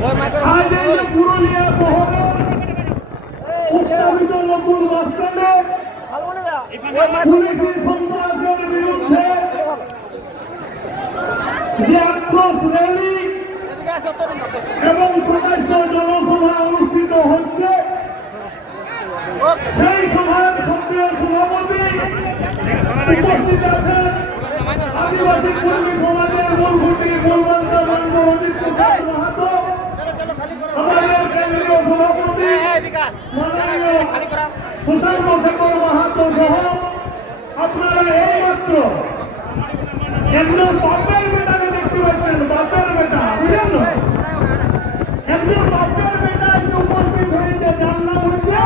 আজ এই যে পুরুলিয়া শহরে। উত্থাপিত নতুন বাস পুলিশি সন্ত্রাসের বিরুদ্ধে যে আক্রোশ র্যালি এবং প্রকাশ্য জনসভা অনুষ্ঠিত হচ্ছে। সেই সভার সক্রিয় সভাপতি উপস্থিত আছেন আদিবাসী কর্মী সমাজের মূলভূতি মূলমন্ত্র মন্ত্র অজিত কুমার মাহাতো আমাদের কেন্দ্রীয় সভাপতি মাননীয় সুশান্ত শেখর মাহাতো সহ আপনারা এইমাত্র একজন বাপের বেটাকে দেখতে পাচ্ছেন, বাপের বেটা, বুঝলেন একজন বাপের বেটা এসে উপস্থিত হয়েছে, যার নাম হচ্ছে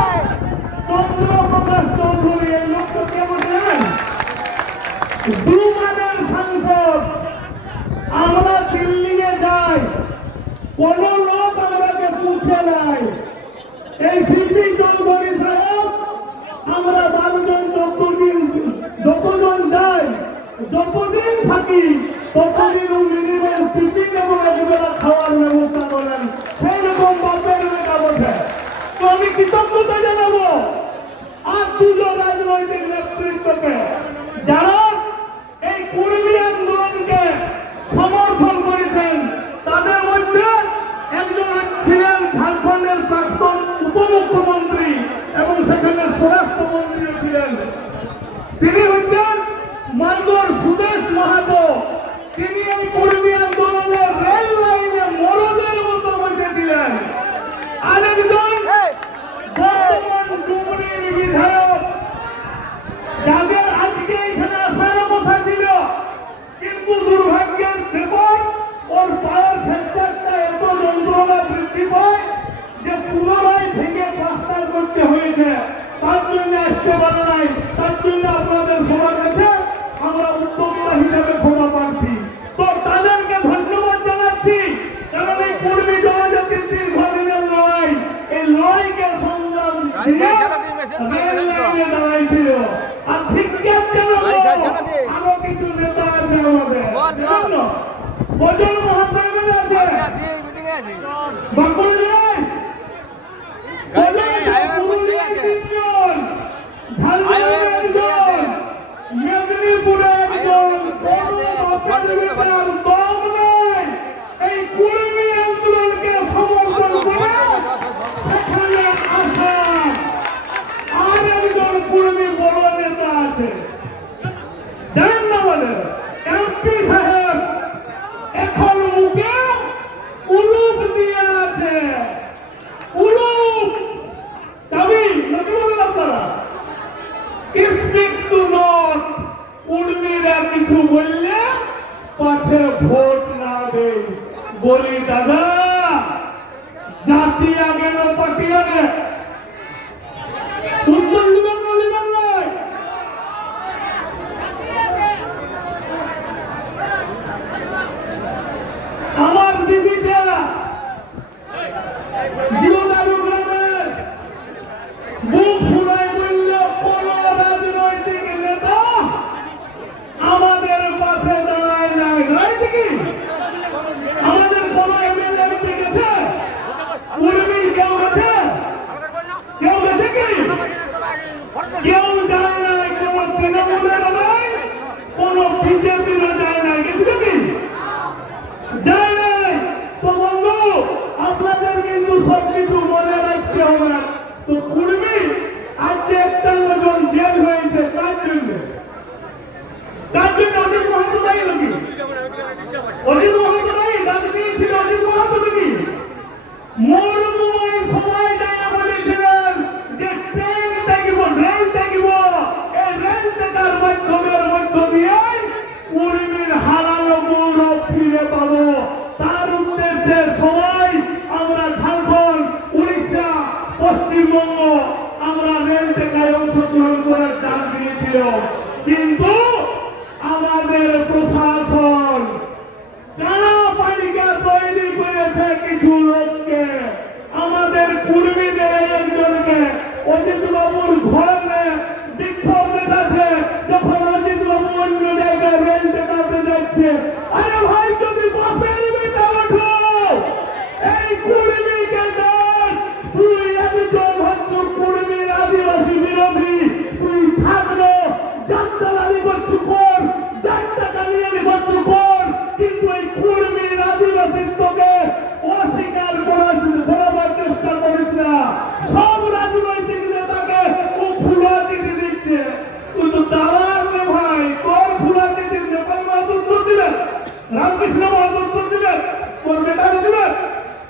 চন্দ্রপ্রকাশ চৌধুরী। এই লোকটা কেমন জানেন? দুবারের সাংসদ। আমরা দিল্লিতে যাই, কোন লোক আমাকে পুছে নাই এই সিপি চৌধুরী সাহেব আমরা বারোজন যতদিন যতজন যাই যতদিন থাকি, ততদিন মিনিমাম টিফিন এবং একবেলা খাওয়ার ব্যবস্থা করেন। সেই রকম বাপের বেটা বসে তো আমি কৃতজ্ঞতা জানাব আর দুজন রাজনৈতিক নেতৃত্বকে যারা এই কর্মী আন্দোলনকে সমর্থন করেছেন, তাদের মধ্যে একজন ছিলেন ঝাড়খণ্ডের প্রাক্তন উপমুখ্যমন্ত্রী এবং সেখানে স্বরাষ্ট্রমন্ত্রী ছিলেন। তিনি হচ্ছেন মান্দর সুদেশ মাহাতো তিনি এই কর্মী আন্দোলনের রেল লাইনে মরদের মতো বসেছিলেন আরেকজন বর্তমান ডুমরির বিধায়ক যাদের আজকে এখানে আসার কথা ছিল কিন্তু দুর্ভাগ্যের ব্যাপার ওর পায়ের ফ্র্যাকচারটা এত যন্ত্রণা বৃদ্ধি পায় যে পুনরায় ভেঙে প্লাস্টার করতে হয়েছে তার জন্য আসতে পারে নাই তার জন্য আপনাদের সবার কাছে আমরা উদ্যোক্তা হিসেবে ক্ষমা প্রার্থী তো তাদেরকে ধন্যবাদ জানাচ্ছি কারণ এই কর্মী জনজাতির দীর্ঘদিনের লড়াই এই লড়াইকে সংগ্রাম দিয়ে রেল লাইনে দাঁড়াইছিল আর ভিক্ষার জন্য আরও কিছু নেতা আছে আমাদের বুঝলেন না? কজন মহাপ্রভু আছে বাঁকুড়া পুরুলিয়ায় তিনজন ঝাড়গ্রামে একজন মেদিনীপুরে একজন বাপের দম নয় এই কর্মী আন্দোলনকে সমর্থন করে সেখানে আসা আর একজন কর্মী বড় নেতা আছে জানেন না বলে এমপি সাহেব এখন মুখে উলুপ দিয়ে আছে উলুপ চাবি নাকি বলেন আপনারা স্পিক টু নট উর্মিরা বললে পাছে ভোট না দেয় বলি দাদা জাতি আগে না পার্টি আগে উত্তর দিবেন না দিবেন নয় আমার দিদিটা জিওদারু গ্রামের বুক ফুলাই বলল কোন রাজনৈতিক নেতা আমাদের পাশে দাঁড়ায় নাই নয় কি আমাদের কোন এমএলএ এমপি গেছে উর্মির কেউ গেছে কেউ গেছে কি কেউ যায় নাই কোন তৃণমূলের নাই কোন বিজেপির যায় নাই গেছে কি যায় নাই তো বন্ধু আপনাদের কিন্তু সবকিছু মনে রাখতে হবে তো কুর্মি আজকে একটা লোকজন জেল হয়েছে মাহাতো দায়ী দাবি দিয়েছিল অজিত মাহাতো নাকি মরুভূমি সবাই যায় বলেছিলেন যে ট্রেন থাকিব রেল থাকিব এই রেল টাকার মাধ্যমের মধ্য দিয়ে উর্মির হারানো গৌরব ফিরে পাবো তার উদ্দেশ্যে সবাই আমরা ঝাড়খণ্ড উড়িষ্যা পশ্চিমবঙ্গ রেল টাকায় অংশগ্রহণ করার ডাক দিয়েছিল। কিন্তু আমাদের প্রশাসন কারা পালিকা তৈরি করেছে কিছু লোককে, আমাদের কর্মীদের একজনকে অজিত বাবুর ঘরে বিক্ষোভ দেখাচ্ছে, যখন অজিত বাবু অন্য জায়গায় রেল দেখাতে যাচ্ছে। আরে ভাই যদি বাপের রামকৃষ্ণ মহাপুর দিবেন কোন নেতাকে দিবেন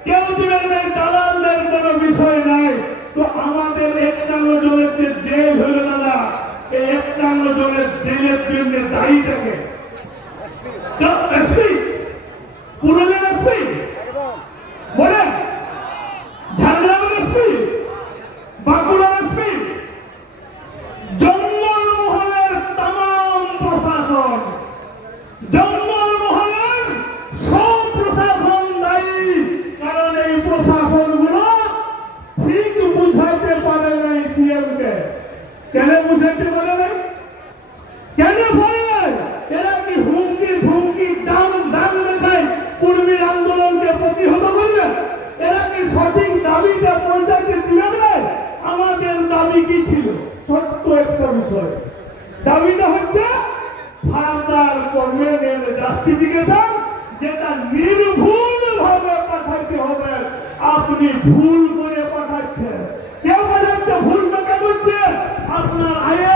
কেউ দিবেন নাই, দালালদের কোনো বিষয় নাই। তো আমাদের একান্ন জনের যে জেল হলো দাদা, এই একান্ন জনের জেলের জন্য দায়ী থাকে। পুরো এসপি কেন নাই এরা কি হুমকি ফুমকি দাম দাম দেখায় কর্মীর আন্দোলনকে প্রতিহত করবে? এরা কি সঠিক দাবিটা পৌঁছাতে দিবে? আমাদের দাবি কি ছিল? ছোট্ট একটা বিষয়। দাবিটা হচ্ছে জাস্টিফিকেশন, যেটা নির্ভুল ভাবে পাঠাইতে হবে। আপনি ভুল করে পাঠাচ্ছেন। কেউ পাঠাচ্ছে ভুল টাকা করছে? আপনার আইপিএস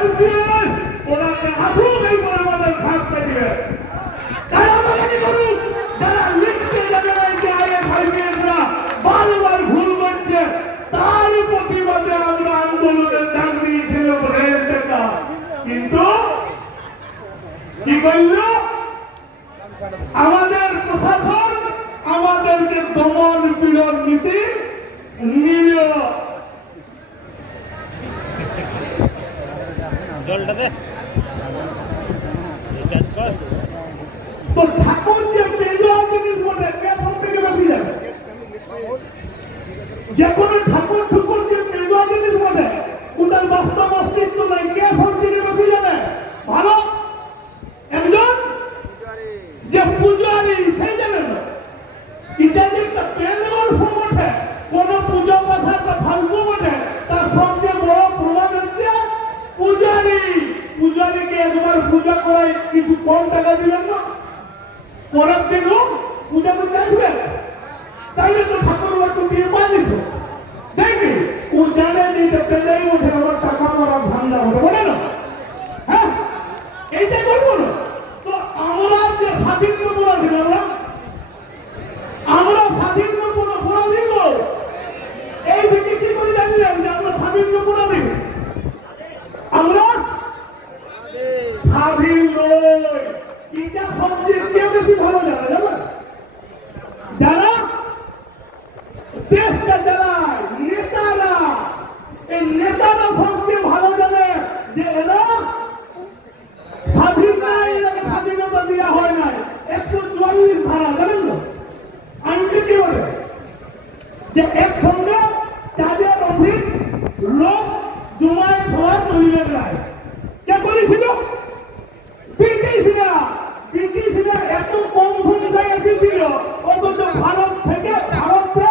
ওনাকে আসুন এই বড় আমাদের ঘাট দিবে তারা আমাকে করুন যারা লিখতে যাবে না যে আইএস আইপিএসরা বারবার ভুল করছে তার প্রতিবাদে আমরা আন্দোলনের ডাক দিয়েছিল রেল নেতা কিন্তু কি করল আমাদের প্রশাসন আমাদেরকে দমন পীড়ন নীতি নিল জলটা দে রিচার্জ কর তো ঠাকুর যে বেজোয়া জিনিস বলে কে সব থেকে বেশি যাবে যে কোনো ঠাকুর ঠুকুর যে বেজোয়া জিনিস বলে ওটার বাস্তব অস্তিত্ব নাই কে সব থেকে বেশি যাবে ভালো? একজন? যে পূজারি, সেই যাবে না। এটা যে একটা পেন্ডেল ফোমটে কোন পূজা পাশার বা ফালতু বটে তার সবচেয়ে বড় প্রমাণ হচ্ছে পূজারি। পূজারীকে একবার পূজা করায় কিছু কম টাকা দিবেন না। পরের দিনও পূজা করতে আসবেন? তাইলে তো ঠাকুর একটু বিয়ে দিত। দেখবি, ও জানে যে এটা পেলেই আমার টাকা মারা ধান্দা ওঠে বলে না? হ্যাঁ? এইটাই বলব না। তো আমরা যে স্বাধীন আমরা আমরা স্বাধীন কোনো অপরাধী নই এই দিকে কি করে জানলেন যে আমরা স্বাধীন অপরাধী আমরা স্বাধীন নই এটা সবচেয়ে কে বেশি ভালো জানে জানেন যারা দেশটা চালায় নেতারা এই নেতারা সবচেয়ে ভালো জানে যে এরা স্বাধীন নাই এটাকে স্বাধীনতা দেওয়া হয় নাই একশো চুয়াল্লিশ ধারা জানেন না আইনটি কি বলে যে একসঙ্গে চারের অধিক লোক জমায়েত হওয়ার পরিবেশ নাই কে করেছিল ব্রিটিশরা ব্রিটিশরা এত কম সংখ্যায় এসেছিল অথচ ভারত থেকে ভারতে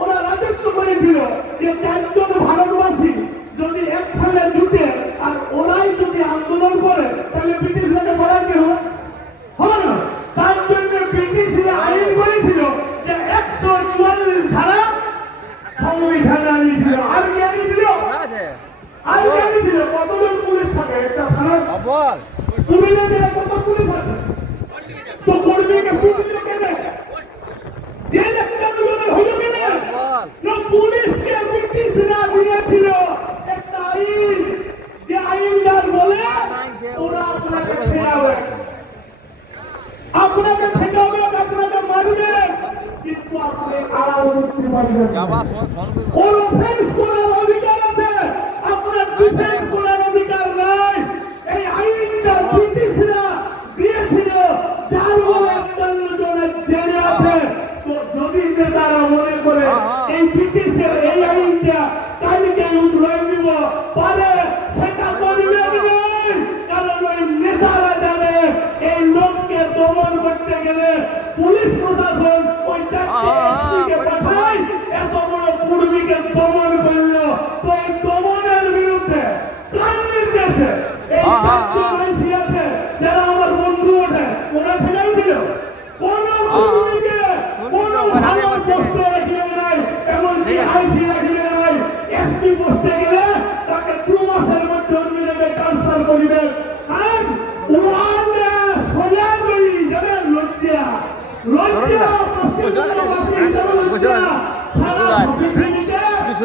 ওরা রাজত্ব করেছিল যে চারজন ভারতবাসী যদি একখানে জুটে আর ওরাই যদি আন্দোলন করে তাহলে ব্রিটিশরাকে বলার কি হবে হবে না তার জন্য ব্রিটিশরা আইন করেছিল যে একশো চুয়াল্লিশ ধারা সংবিধান আনিয়েছিল আর কি আনিয়েছিল আছে আর কি আনিয়েছিল কতজন পুলিশ থাকে একটা থানার খবর পুলিশে দিলে কত পুলিশ আছে তো কর্মীকে পুলিশে কেনে যে একটা আন্দোলনের হলো কেনে না পুলিশকে ব্রিটিশরা দিয়েছিল একটা আইন যে আইনদার বলে ওরা আপনাকে ছেড়াবে আপনাকে ঠেকাবে আপনাকে মারবে কিন্তু আপনি আড়াল করতে পারবেন ওর অফেন্স করার অধিকার আছে। আপনার ডিফেন্স করার অধিকার নাই এই আইনটা ব্রিটিশরা দিয়েছিল যার বলে একান্ন জনের জেলে আছে তো যদি নেতারা মনে করে এই ব্রিটিশের এই আইনটা কালকে উঠলাই দিব পারে সেটা করবে নাই কারণ ওই নেতারা জানে এই লোককে দমন করতে গেলে পুলিশ প্রশাসন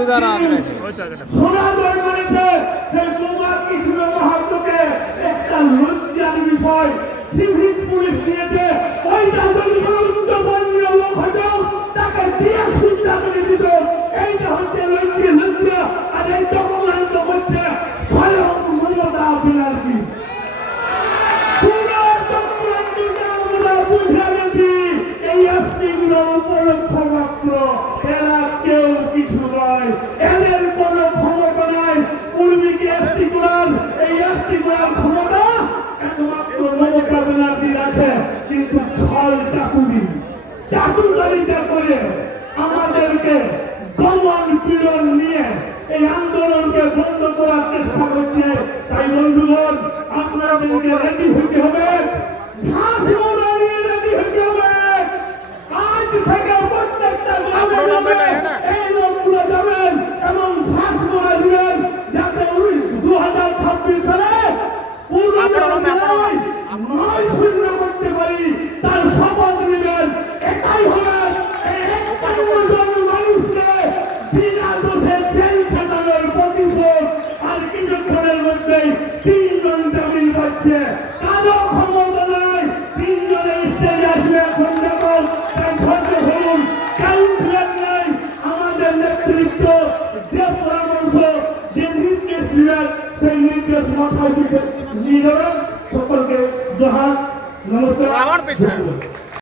সোনার বাংলাদেশে কৃষ্ণ মাহাত্মকে বিষয় সিভিল পুলিশ দিয়েছে ওই দাদুর হতো তাকে দিয়ে সুযোগ দিত এইটা হচ্ছে লজ্জা দিয়ে যাবেন। সকলকে জহার নমস্কার। আমার পেছনে